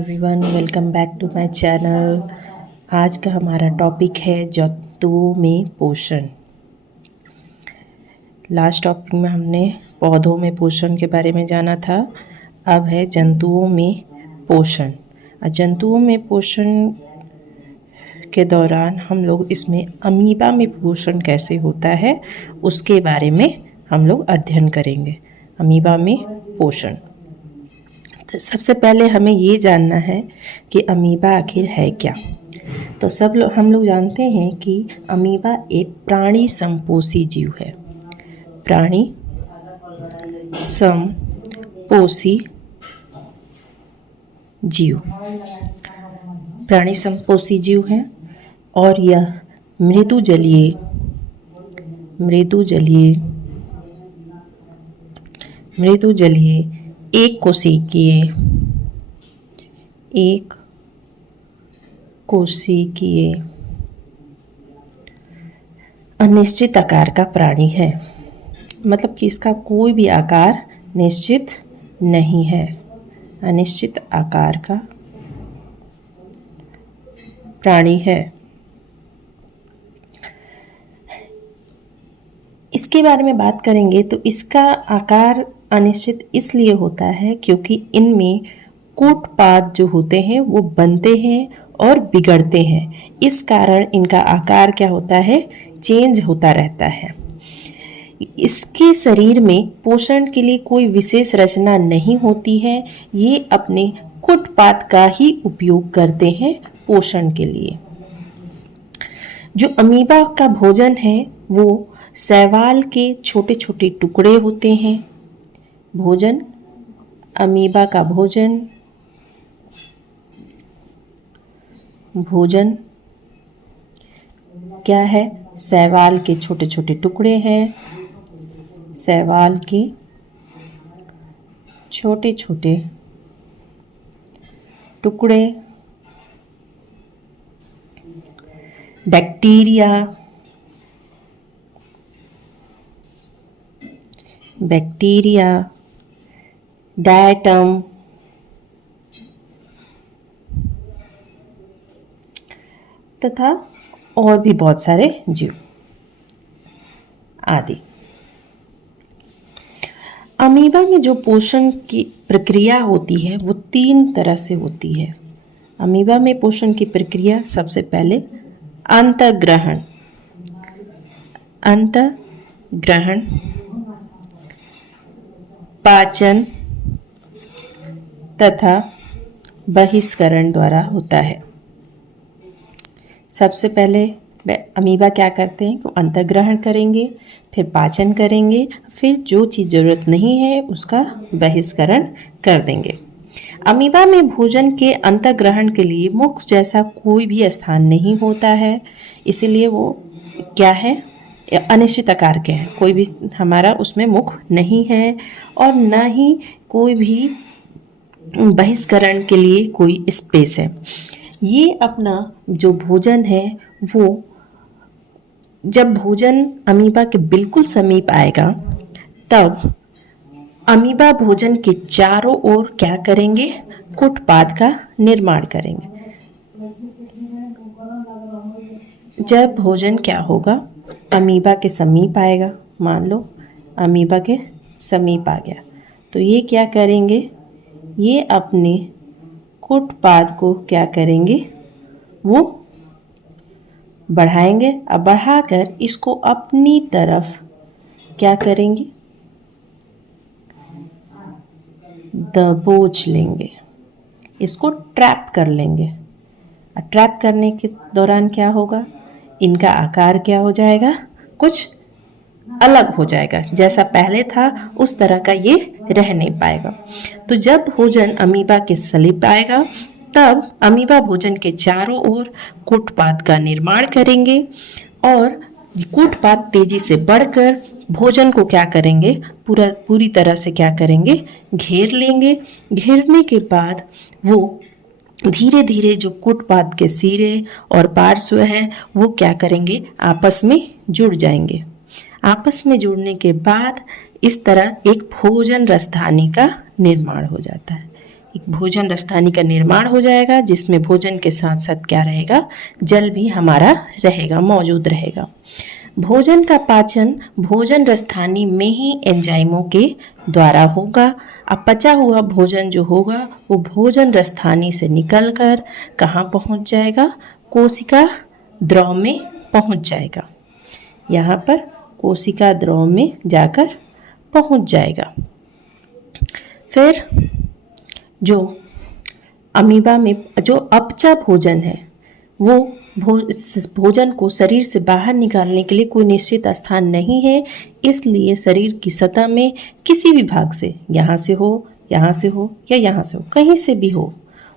Everyone, welcome back to my channel. आज का हमारा टॉपिक है जंतुओं में पोषण। लास्ट टॉपिक में हमने पौधों में पोषण के बारे में जाना था। अब है जंतुओं में पोषण। जंतुओं में पोषण के दौरान हम लोग इसमें अमीबा में पोषण कैसे होता है उसके बारे में हम लोग अध्ययन करेंगे। अमीबा में पोषण, तो सबसे पहले हमें ये जानना है कि अमीबा आखिर है क्या। तो हम लोग जानते हैं कि अमीबा एक प्राणी समपोषी जीव है। प्राणी समपोषी जीव, प्राणी समपोषी जीव है और यह मृदु जलीय एक कोशिकीय अनिश्चित आकार का प्राणी है। मतलब कि इसका कोई भी आकार निश्चित नहीं है, अनिश्चित आकार का प्राणी है। इसके बारे में बात करेंगे तो इसका आकार अनिश्चित इसलिए होता है क्योंकि इनमें कूटपाद जो होते हैं वो बनते हैं और बिगड़ते हैं। इस कारण इनका आकार क्या होता है, चेंज होता रहता है। इसके शरीर में पोषण के लिए कोई विशेष रचना नहीं होती है। ये अपने कूटपाद का ही उपयोग करते हैं पोषण के लिए। जो अमीबा का भोजन है वो शैवाल के छोटे छोटे टुकड़े होते हैं। अमीबा का भोजन क्या है, शैवाल के छोटे छोटे टुकड़े हैं। शैवाल के छोटे छोटे टुकड़े, बैक्टीरिया, डायटम तथा और भी बहुत सारे जीव आदि। अमीबा में जो पोषण की प्रक्रिया होती है वो 3 तरह से होती है। अमीबा में पोषण की प्रक्रिया सबसे पहले अंतःग्रहण, पाचन तथा बहिष्करण द्वारा होता है। सबसे पहले अमीबा क्या करते हैं, तो अंतःग्रहण करेंगे, फिर पाचन करेंगे, फिर जो चीज़ ज़रूरत नहीं है उसका बहिष्करण कर देंगे। अमीबा में भोजन के अंतःग्रहण के लिए मुख जैसा कोई भी स्थान नहीं होता है, इसलिए वो क्या है, अनिश्चित आकार के हैं। कोई भी हमारा उसमें मुख नहीं है और ना ही कोई भी बहिष्करण के लिए कोई स्पेस है। ये अपना जो भोजन है वो जब भोजन अमीबा के बिल्कुल समीप आएगा तब अमीबा भोजन के चारों ओर क्या करेंगे, कूटपाद का निर्माण करेंगे। जब भोजन क्या होगा, अमीबा के समीप आएगा, मान लो अमीबा के समीप आ गया, तो ये क्या करेंगे, ये अपने कूटपाद को क्या करेंगे, वो बढ़ाएंगे। अब बढ़ाकर इसको अपनी तरफ क्या करेंगे, दबोच लेंगे, इसको ट्रैप कर लेंगे। ट्रैप करने के दौरान क्या होगा, इनका आकार क्या हो जाएगा, कुछ अलग हो जाएगा। जैसा पहले था उस तरह का ये रह नहीं पाएगा। तो जब भोजन अमीबा के समीप आएगा तब अमीबा भोजन के चारों ओर कूटपाद का निर्माण करेंगे और कूटपाद तेजी से बढ़कर भोजन को क्या करेंगे, पूरी तरह से क्या करेंगे, घेर लेंगे। घेरने के बाद वो धीरे धीरे जो कूटपाद के सिरे और पार्श्व हैं वो क्या करेंगे, आपस में जुड़ जाएंगे। आपस में जुड़ने के बाद इस तरह एक भोजन राजधानी का निर्माण हो जाता है। एक भोजन रसधानी का निर्माण हो जाएगा, जिसमें भोजन के साथ साथ क्या रहेगा, जल भी हमारा रहेगा, मौजूद रहेगा। भोजन का पाचन भोजन रसधानी में ही एंजाइमों के द्वारा होगा। अब पचा हुआ भोजन जो होगा वो भोजन रसधानी से निकलकर कहाँ पहुँच जाएगा, कोशिका द्रव में पहुँच जाएगा। यहाँ पर कोशिका द्रव में जाकर पहुँच जाएगा। फिर जो अमीबा में जो अपचा भोजन है वो भोजन को शरीर से बाहर निकालने के लिए कोई निश्चित स्थान नहीं है, इसलिए शरीर की सतह में किसी भी भाग से, यहाँ से हो, यहाँ से हो या यहाँ से हो, कहीं से भी हो,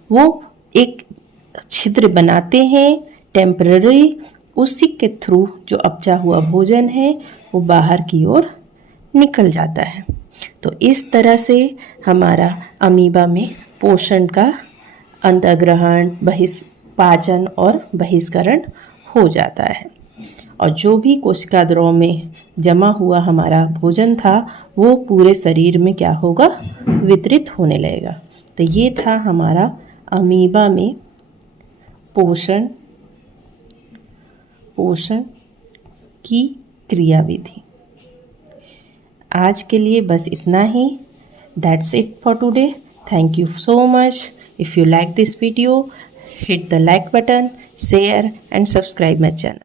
वो एक छिद्र बनाते हैं टेम्पररी, उसी के थ्रू जो अपचा हुआ भोजन है वो बाहर की ओर निकल जाता है। तो इस तरह से हमारा अमीबा में पोषण का अंतर्ग्रहण, पाचन और बहिष्करण हो जाता है, और जो भी कोशिका द्रव में जमा हुआ हमारा भोजन था वो पूरे शरीर में क्या होगा, वितरित होने लगेगा। तो ये था हमारा अमीबा में पोषण की क्रियाविधि। आज के लिए बस इतना ही। That's it for today. Thank you so much. If you like this video, hit the like button, share and subscribe my channel.